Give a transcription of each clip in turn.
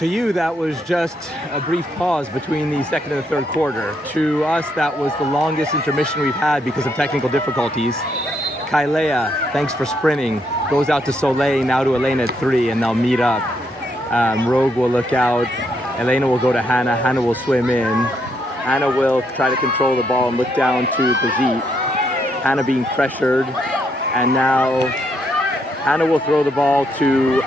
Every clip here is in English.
To you, that was just a brief pause between the second and the third quarter. To us, that was the longest intermission we've had because of technical difficulties. Kailea, thanks for sprinting, goes out to Soleil, now to Elena at 3, and they'll meet up. Rogue will look out. Elena will go to Hannah. Hannah will swim in. Hannah will try to control the ball and look down to Brigitte. Hannah being pressured. And now Hannah will throw the ball to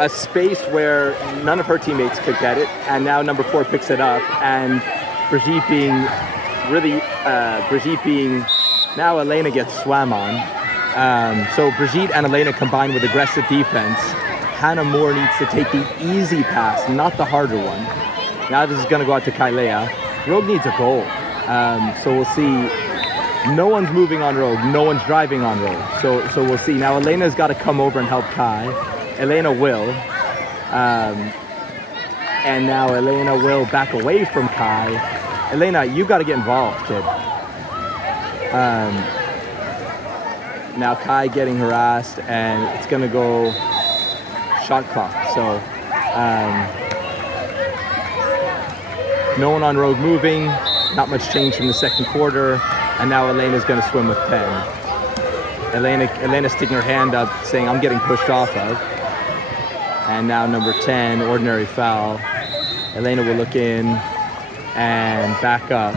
a space where none of her teammates could get it. And now number 4 picks it up. And Brigitte being, now Elena gets swam on. So Brigitte and Elena combine with aggressive defense. Hannah Moore needs to take the easy pass, not the harder one. Now this is going to go out to Kailea. Rogue needs a goal. So we'll see. No one's moving on Rogue. No one's driving on Rogue. So we'll see. Now Elena's got to come over and help Kai. Elena will. And now Elena will back away from Kai. Elena, you got to get involved, kid. Now Kai getting harassed, and it's going to go shot clock. So no one on Rogue moving. Not much change from the second quarter. And now Elena's going to swim with 10. Elena's sticking her hand up saying, I'm getting pushed off of. And now number 10, ordinary foul. Elena will look in and back up.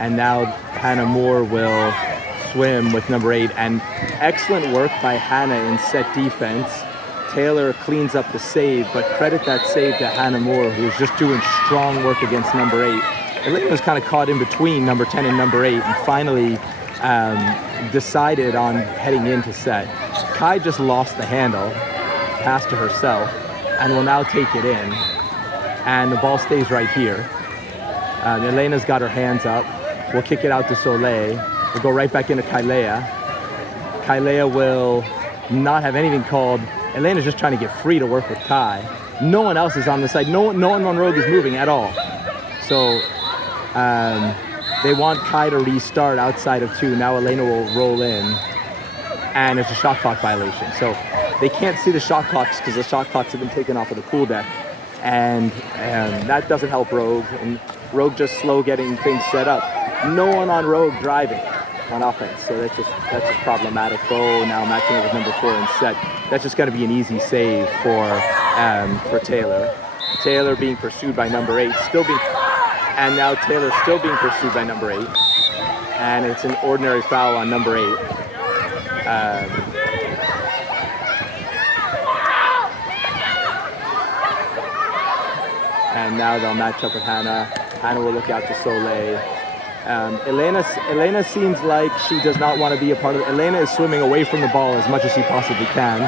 And now Hannah Moore will swim with number 8. And excellent work by Hannah in set defense. Taylor cleans up the save, but credit that save to Hannah Moore, who's just doing strong work against number 8. Elena was kind of caught in between number 10 and number 8 and finally decided on heading into set. Kai just lost the handle, passed to herself, and will now take it in. And the ball stays right here. Elena's got her hands up. We'll kick it out to Soleil. We'll go right back into Kailea. Kailea will not have anything called. Elena's just trying to get free to work with Kai. No one else is on the side. No one on Rogue is moving at all. So they want Kai to restart outside of 2. Now Elena will roll in. And it's a shot clock violation. So they can't see the shot clocks because the shot clocks have been taken off of the pool deck. And that doesn't help Rogue. And Rogue just slow getting things set up. No one on Rogue driving on offense. So that's just problematic. Oh, now matching it with number 4 in set. That's just going to be an easy save for Taylor. Taylor being pursued by number 8. And now Taylor still being pursued by number 8. And it's an ordinary foul on number 8. And now they'll match up with Hannah. Hannah will look out to Soleil. Elena seems like she does not want to be a part of it. Elena is swimming away from the ball as much as she possibly can.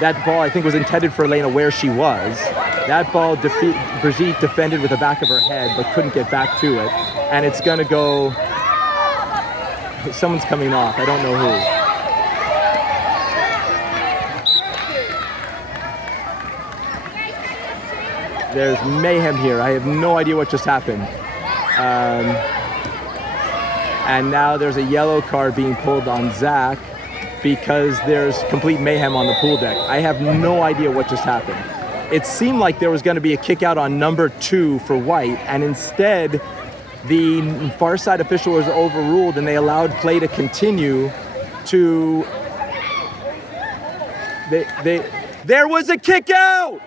That ball, I think, was intended for Elena where she was. That ball, Brigitte defended with the back of her head, but couldn't get back to it. And it's going to go... Someone's coming off. I don't know who. There's mayhem here. I have no idea what just happened. And now there's a yellow card being pulled on Zach because there's complete mayhem on the pool deck. I have no idea what just happened. It seemed like there was going to be a kick out on number 2 for White, and instead the far side official was overruled and they allowed play to continue to... There was a kick out!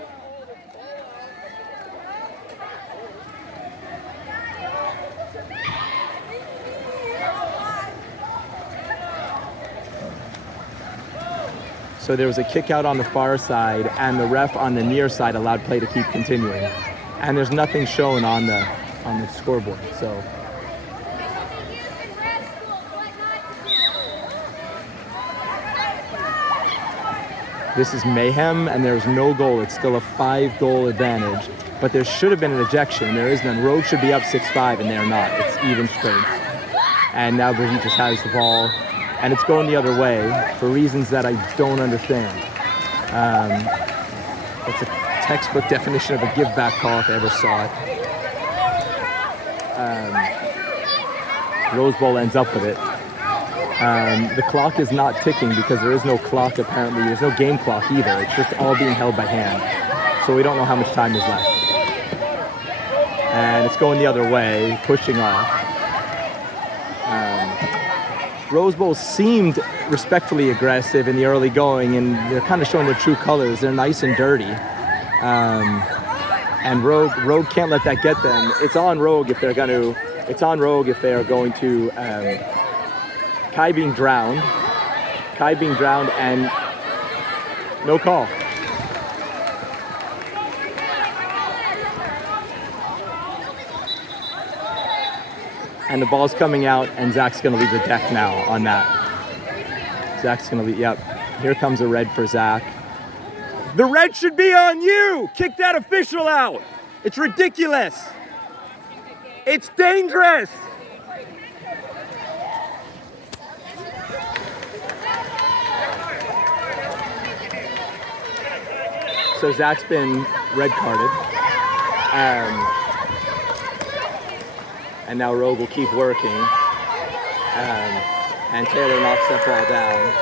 So there was a kick out on the far side, and the ref on the near side allowed play to keep continuing. And there's nothing shown on the scoreboard. So this is mayhem, and there's no goal. It's still a 5-goal advantage, but there should have been an ejection. There is none. Rogue should be up 6-5, and they're not. It's even strength. And now Brigitte just has the ball. And it's going the other way for reasons that I don't understand. It's a textbook definition of a give-back call if I ever saw it. Rose Bowl ends up with it. The clock is not ticking because there is no clock apparently. There's no game clock either. It's just all being held by hand. So we don't know how much time is left. And it's going the other way, pushing off. Rose Bowl seemed respectfully aggressive in the early going, and they're kind of showing their true colors. They're nice and dirty. And Rogue can't let that get them. It's on Rogue if they're going to. It's on Rogue if they are going to. Kai being drowned, and no call. And the ball's coming out, and Zach's going to leave the deck now on that. Zach's going to leave, yep. Here comes a red for Zach. The red should be on you! Kick that official out! It's ridiculous! It's dangerous! So Zach's been red carded. And now Rogue will keep working. And Taylor knocks that ball down.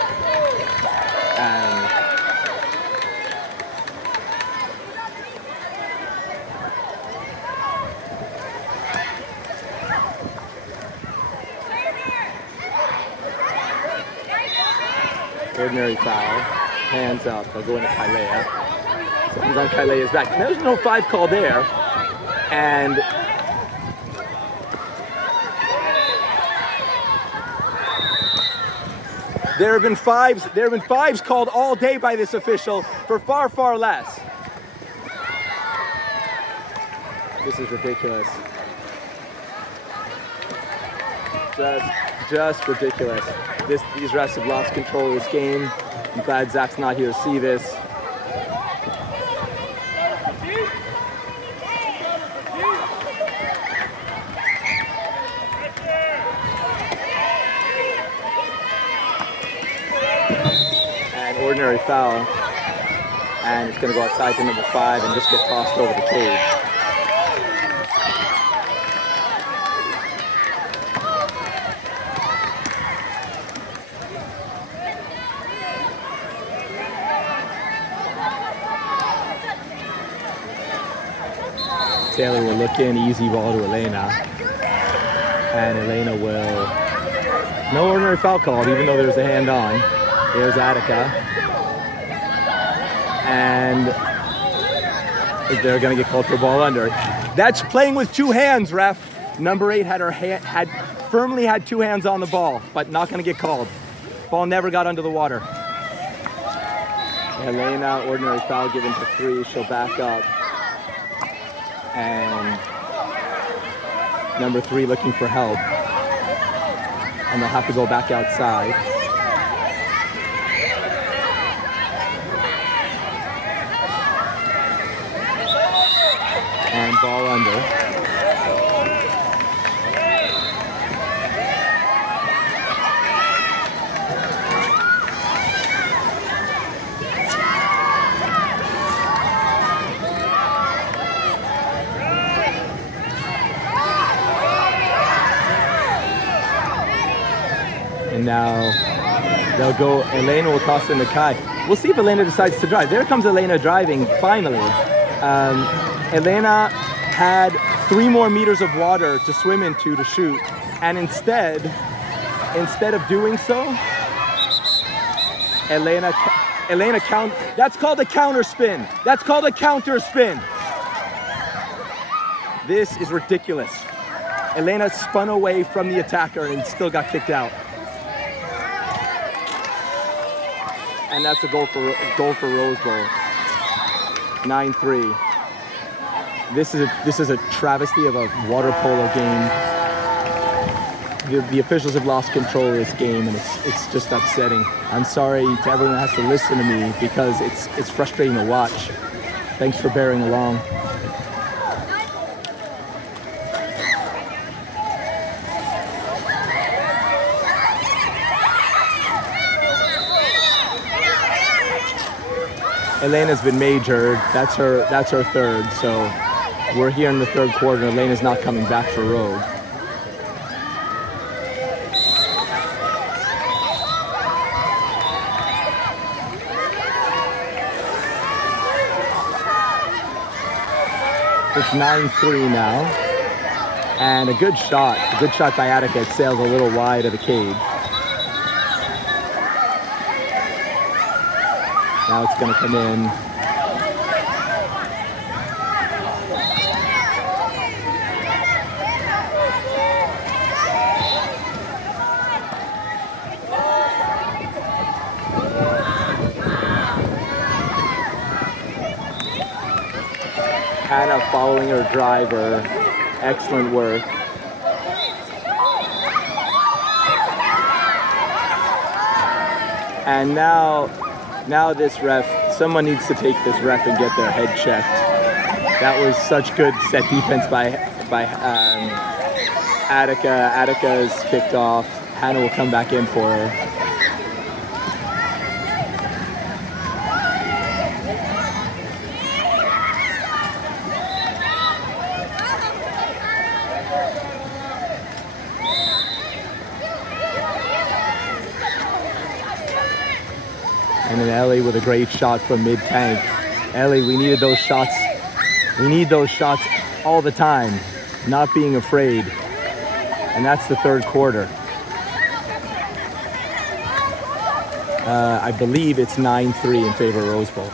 Ordinary foul. Hands up. They'll go into Kailea. Someone's on Kailea's back. There's no 5 call there. And there have been fives called all day by this official for far, far less. This is ridiculous. Just ridiculous. These refs have lost control of this game. I'm glad Zach's not here to see this. Ordinary foul, and it's going to go outside to number 5 and just get tossed over the cage. Taylor will look in, easy ball to Elena, and Elena will, no ordinary foul called even though there's a hand on. There's Attica. And they're going to get called for a ball under. That's playing with 2 hands, ref. Number 8 had firmly had 2 hands on the ball, but not going to get called. Ball never got under the water. Elena, ordinary foul given to 3. She'll back up. And number 3 looking for help. And they'll have to go back outside. And ball under. And now they'll go, Elena will toss in the Kai. We'll see if Elena decides to drive. There comes Elena driving, finally. Elena had 3 more meters of water to swim into to shoot, and instead of doing so, Elena that's called a counter spin. That's called a counter spin. This is ridiculous. Elena spun away from the attacker and still got kicked out. And that's a goal for Rose Bowl. 9-3. This is a travesty of a water polo game. The officials have lost control of this game, and it's just upsetting. I'm sorry to everyone that has to listen to me because it's frustrating to watch. Thanks for bearing along. Elena's been majored. That's her third. So we're here in the third quarter. Elena's not coming back for Rogue. It's 9-3 now. And a good shot by Attica. It sailed a little wide of the cage. Now it's going to come in. Hannah following her driver. Excellent work. And now this ref, someone needs to take this ref and get their head checked. That was such good set defense by Attica. Attica is kicked off. Hannah will come back in for her. And then Ellie with a great shot from mid-tank. Ellie, we needed those shots. We need those shots all the time, not being afraid. And that's the third quarter. I believe it's 9-3 in favor of Rose Bowl.